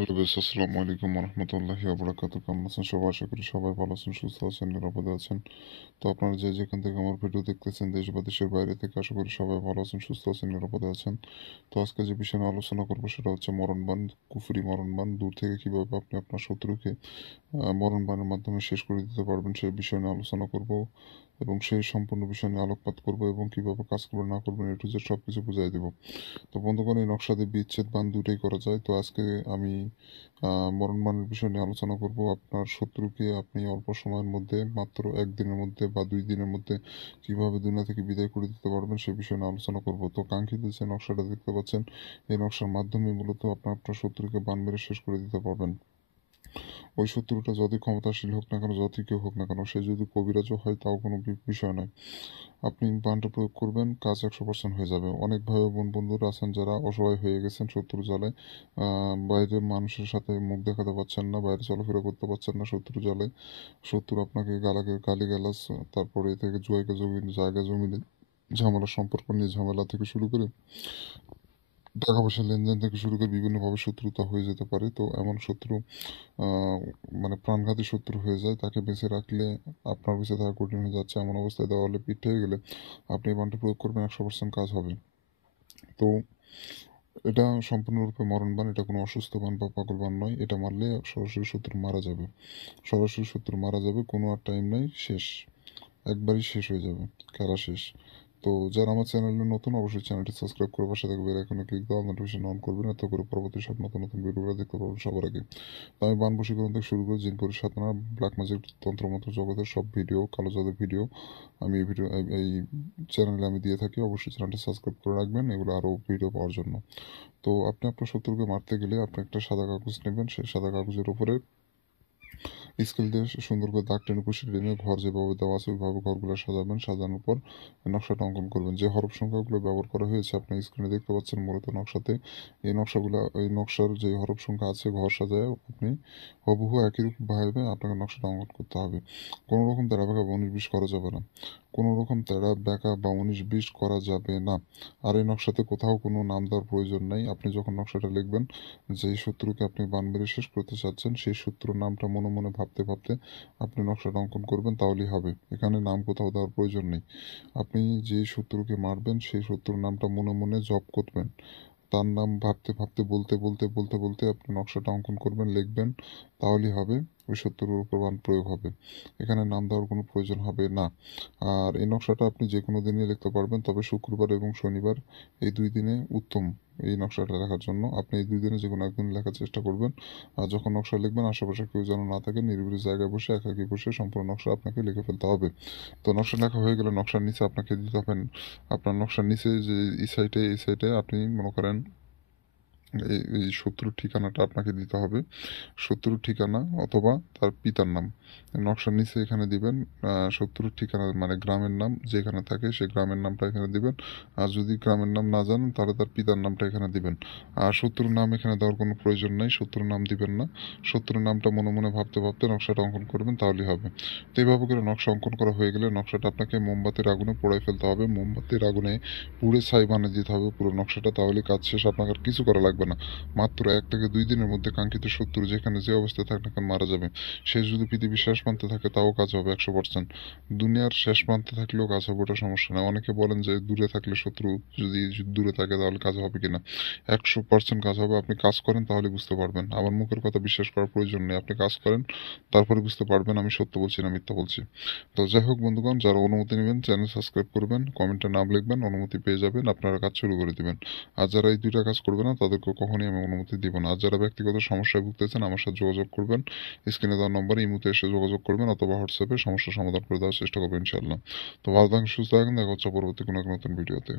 Hello বেশ, আসসালামু আলাইকুম রহমতুল্লাহি ওবরাকাতু। কেমন আছেন সবাই? আশা করি সবাই ভালো আছেন, সুস্থ আছেন, নিরাপদে আছেন। তো আপনারা যে যেখান থেকে আমার ভিডিও দেখতেছেন, দেশ বা দেশের বাইরে থেকে, আশা করি সবাই ভালো আছেন, সুস্থ আছেন, নিরাপদে আছেন। তো আজকে যে বিষয় নিয়ে আলোচনা করবো সেটা হচ্ছে মরণবাণ, কুফরি মরণবাণ। দূর থেকে কিভাবে আপনি আপনার শত্রুকে মরণবাণের মাধ্যমে শেষ করে দিতে পারবেন সেই বিষয় নিয়ে আলোচনা করব এবং সেই সম্পূর্ণ বিষয় নিয়ে আলোকপাত করব এবং কিভাবে কাজ করবেন না করবেন এ টু জেড সব কিছু বুঝাই দেবো। তো বন্ধুগণ, এই নকশা দিয়ে বিচ্ছেদ বান দুটোই করা যায়। তো আজকে আমি মরণ বানের বিষয় নিয়ে আলোচনা করব। আপনার শত্রুকে আপনি অল্প সময়ের মধ্যে, মাত্র একদিনের মধ্যে বা 2 দিনের মধ্যে কিভাবে দুনিয়া থেকে বিদায় করে দিতে পারবেন সে বিষয়ে নিয়ে আলোচনা করব। তো কাঙ্ক্ষিত যে নকশাটা দেখতে পাচ্ছেন, এই নকশার মাধ্যমে মূলত আপনার শত্রুকে বান মেরে শেষ করে দিতে পারবেন। ওই শত্রুটা যতই ক্ষমতাশীল হোক না কেন, যতই কেউ হোক না কেন, সে যদি কবিরাজও হয় তাও কোনো বিষয় নয়। আপনি বানটা প্রয়োগ করবেন, কাজ 100% হয়ে যাবে। অনেক ভাই বোন বন্ধুরা আছেন যারা অসহায় হয়ে গেছেন শত্রু জ্বালায়। বাইরে মানুষের সাথে মুখ দেখাতে পারছেন না, বাইরে চলাফেরা করতে পারছেন না শত্রু জ্বালায়। শত্রু আপনাকে গালিগালাজ, তারপরে এ থেকে জায়গা জমি ঝামেলা, সম্পর্ক নিয়ে ঝামেলা থেকে শুরু করে টাকা পয়সা লেনদেন থেকে শুরু করে বিভিন্নভাবে শত্রুতা হয়ে যেতে পারে। তো এমন শত্রু আহ, মানে প্রাণঘাতী শত্রু হয়ে যায়, তাকে বেঁচে রাখলে আপনার বেঁচে থাকা কঠিন হয়ে যাচ্ছে। এমন অবস্থায় দেওয়ালে পিঠ থেকে গেলে আপনি এই বানটা প্রয়োগ করবেন, 100% কাজ হবে। তো এটা সম্পূর্ণরূপে মরণ বান, এটা কোনো অসুস্থ বান বা পাগল বান নয়। এটা মারলে সরাসরি শত্রু মারা যাবে, সরাসরি শত্রু মারা যাবে, কোনো আর টাইম নাই, শেষ, একবারই শেষ হয়ে যাবে, খেলা শেষ। তো যারা আমার চ্যানেলে নতুন, অবশ্যই চ্যানেলটি সাবস্ক্রাইব করে পাশে থাকবে, বেল আইকনে ক্লিক দাও, নোটিফিকেশন অন করবেন, এত করে পরবর্তী সব নতুন নতুন ভিডিওগুলো দেখতে পারবেন সবার আগে। তো আমি বান বশীকরণ থেকে শুরু করে জিন পরিসাধনা, ব্ল্যাক ম্যাজিক, তন্ত্রমন্ত্র জগতের সব ভিডিও, কালো জাদুর ভিডিও আমি এই চ্যানেলে আমি দিয়ে থাকি। অবশ্যই চ্যানেলটি সাবস্ক্রাইব করে রাখবেন এগুলো আরও ভিডিও পাওয়ার জন্য। তো আপনি আপনার শত্রুকে মারতে গেলে আপনি একটা সাদা কাগজ নেবেন, সেই সাদা কাগজের উপরে স্কেল দিয়ে সুন্দর করে দাগ টেনে কুশি টেনে ঘর যেভাবে দেওয়া আছে ওইভাবে ঘরগুলো সাজাবেন। সাজানোর পর নকশাটা অঙ্কন করবেন। যে হরফ সংখ্যাগুলো ব্যবহার করা হয়েছে আপনি স্ক্রিনে দেখতে পাচ্ছেন মূলত নকশাতে, এই নকশার যে হরফ সংখ্যা আছে ঘর সাজায় আপনি হুবহু একই রূপভাবে আপনাকে নকশাটা অঙ্কন করতে হবে। কোনো রকম তেড়া বেঁকা বা 19-20 করা যাবে না, কোনো রকম তেড়া বেঁকা বা 19-20 করা যাবে না। আর এই নকশাতে কোথাও কোনো নাম দেওয়ার প্রয়োজন নেই। আপনি যখন নকশাটা লিখবেন, যেই শত্রুকে আপনি বান মেরে শেষ করতে চাচ্ছেন সেই শত্রুর নামটা মনে মনে ভাবতে ভাবতে আপনি নকশাটা অঙ্কন করবেন, তাহলেই হবে। এখানে নাম কোথাও দেওয়ার প্রয়োজন নেই। আপনি যে শত্রুকে মারবেন সেই শত্রুর নামটা মনে মনে জপ করবেন, তার নাম ভাবতে ভাবতে বলতে বলতে বলতে বলতে আপনি নকশাটা অঙ্কন করবেন, লিখবেন, তাহলেই হবে, ওই শত্রুর উপর বান প্রয়োগ হবে। এখানে নাম দেওয়ার কোনো প্রয়োজন হবে না। আর এই নকশাটা আপনি যে কোনো দিনই লিখতে পারবেন, তবে শুক্রবার এবং শনিবার এই 2 দিনে উত্তম এই নকশাটা লেখার জন্য। আপনি এই 2 দিনে যে কোনো একদিন লেখার চেষ্টা করবেন। আর যখন নকশা লিখবেন আশেপাশে কেউ যেন না থাকে, নিরিবিলি জায়গায় বসে একাকী বসে সম্পূর্ণ নকশা আপনাকে লিখে ফেলতে হবে। তো নকশা লেখা হয়ে গেলে নকশার নিচে আপনাকে দিতে হবে, আপনার নকশার নিচে যে এই সাইডে আপনি মনে করেন এই শত্রুর ঠিকানাটা আপনাকে দিতে হবে, শত্রুর ঠিকানা অথবা তার পিতার নাম নকশার নিচে এখানে দিবেন। শত্রুর ঠিকানা মানে গ্রামের নাম যেখানে থাকে সেই গ্রামের নামটা এখানে দিবেন। আর যদি গ্রামের নাম না জানেন তাহলে তার পিতার নামটা এখানে দিবেন। আর শত্রুর নাম এখানে দেওয়ার কোনো প্রয়োজন নেই, শত্রুর নাম দিবেন না। শত্রুর নামটা মনে মনে ভাবতে ভাবতে নকশাটা অঙ্কন করবেন, তাহলেই হবে। তো এইভাবে করে নকশা অঙ্কন করা হয়ে গেলে নকশাটা আপনাকে মোমবাতির আগুনে পোড়াই ফেলতে হবে, মোমবাতির আগুনে পুড়ে ছাই বানিয়ে দিতে হবে পুরো নকশাটা, তাহলে কাজ শেষ, আপনাকে আর কিছু করা লাগবে না। মাত্র 1 থেকে 2 দিনের মধ্যে কাঙ্ক্ষিত শত্রু যেখানে যে অবস্থায় থাক না কেন মারা যাবে। সে যদি পৃথিবীর শেষ প্রান্তে থাকে তাও কাজ হবে 100%। দুনিয়ার শেষ প্রান্তে থাকলেও কাজ হবে, ওটা সমস্যা নেই। অনেকে বলেন যে দূরে থাকলে শত্রু যদি দূরে থাকে তাহলে কাজ হবে কিনা, 100% কাজ হবে। আপনি কাজ করেন তাহলে বুঝতে পারবেন, আমার মুখের কথা বিশ্বাস করার প্রয়োজন নেই। আপনি কাজ করেন, তারপরে বুঝতে পারবেন আমি সত্য বলছি না মিথ্যা বলছি। তো যাই হোক বন্ধুগণ, যারা অনুমতি নেবেন চ্যানেল সাবস্ক্রাইব করবেন, কমেন্টে নাম লিখবেন, অনুমতি পেয়ে যাবেন, আপনারা কাজ শুরু করে দিবেন। আর যারা এই 2টা কাজ করবে না তাদেরকে কখনোই আমি অনুমতি দিব না। আর যারা ব্যক্তিগত সমস্যায় ভুগতেছেন আমার সাথে যোগাযোগ করবেন, স্ক্রিনে দেওয়ার নম্বরে ইমুতে এসে যোগাযোগ করবেন অথবা হোয়াটসঅ্যাপে সমস্যার সমাধান করে দেওয়ার চেষ্টা করবেন ইনশাআল্লাহ। তো ভালো থাকেন, সুস্থ থাকেন, দেখা হচ্ছে পরবর্তী কোনো এক নতুন ভিডিওতে।